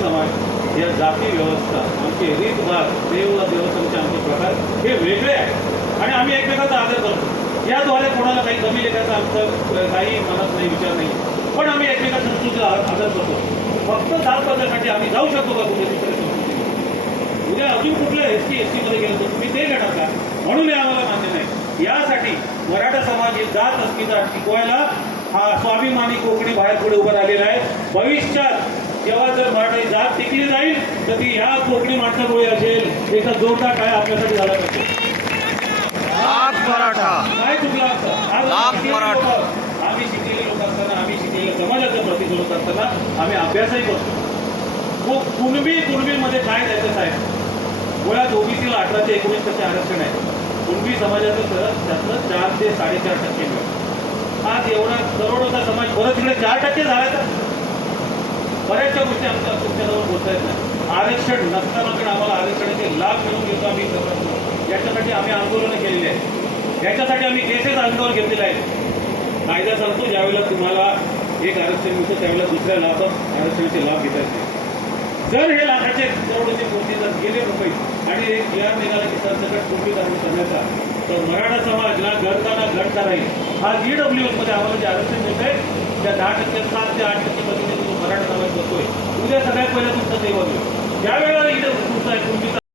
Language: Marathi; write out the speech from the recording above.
समाज या जाती व्यवस्था आमचे रीतभार देवस्थानचे आमचे प्रकार हे वेगळे आहेत आणि आम्ही एकमेकांचा आदर करतो. याद्वारे कोणाला काही कमी लेखाचा आमचं काही मनात नाही, विचार नाही, पण आम्ही एकमेका संस्कृतीचा आदर करतो. फक्त जात बदलासाठी आम्ही जाऊ शकतो का कुठे दुसऱ्या संस्कृतीमध्ये? उद्या अजून कुठल्या ST मध्ये गेलं तर तुम्ही ते घेणार का? म्हणून हे आम्हाला मान्य नाही. यासाठी मराठा समाज ही जात अस्मिता टिकवायला हा स्वाभिमानी कोकणी बाहेर पुढे उभं राहिलेला आहे. भविष्यात जेव्हा जर मराठी जात टिकली जाईल तर ती ह्या कोकणी माणसामुळे असेल. एका जोरदार काय आपल्यासाठी झाला पाहिजे. काय चुकला आम्ही शिकलेले लोक असताना, आम्ही शिकलेल्या समाजाचं प्रतिनिधित्व करताना आम्ही अभ्यासही करतो. कुणबीमध्ये काय द्यायचं साहेब? मुळात ओबीसीला 18 ते 19% आरक्षण आहे. कुणबी समाजाचं त्यातलं 4 ते 4.5% मिळतं. आज एवढा करोडोचा समाज परत इकडे 4% झाला तर बऱ्याचशा गोष्टी आमच्या तुमच्याजवळ बोलता येत नाही. आरक्षण नसताना पण आम्हाला आरक्षणाचे लाभ मिळून घेतो आम्ही. याच्यासाठी आम्ही आंदोलनं केलेली आहेत. याच्यासाठी आम्ही केसेस आंदोलन घेतलेलं आहे. कायदा सांगतो ज्यावेळेला तुम्हाला एक आरक्षण मिळतं त्यावेळेला दुसऱ्या आरक्षणाचे लाभ घेता येते. जर हे लाखाचे करोडोचे कोटी जर गेले रुपये आणि एक या निघाला की सरसकट कोटीकरण करण्याचा, तर मराठा समाजला घडताना घडता राहील. हा EWS मध्ये आम्हाला जे आरक्षण मिळत आहे त्या 10%, 7 ते 8% प्रतिनिधित्व मराठा समाज करतोय. उद्या सगळ्यात पहिला तुमचं ते बघू ज्या वेळेला तुमचा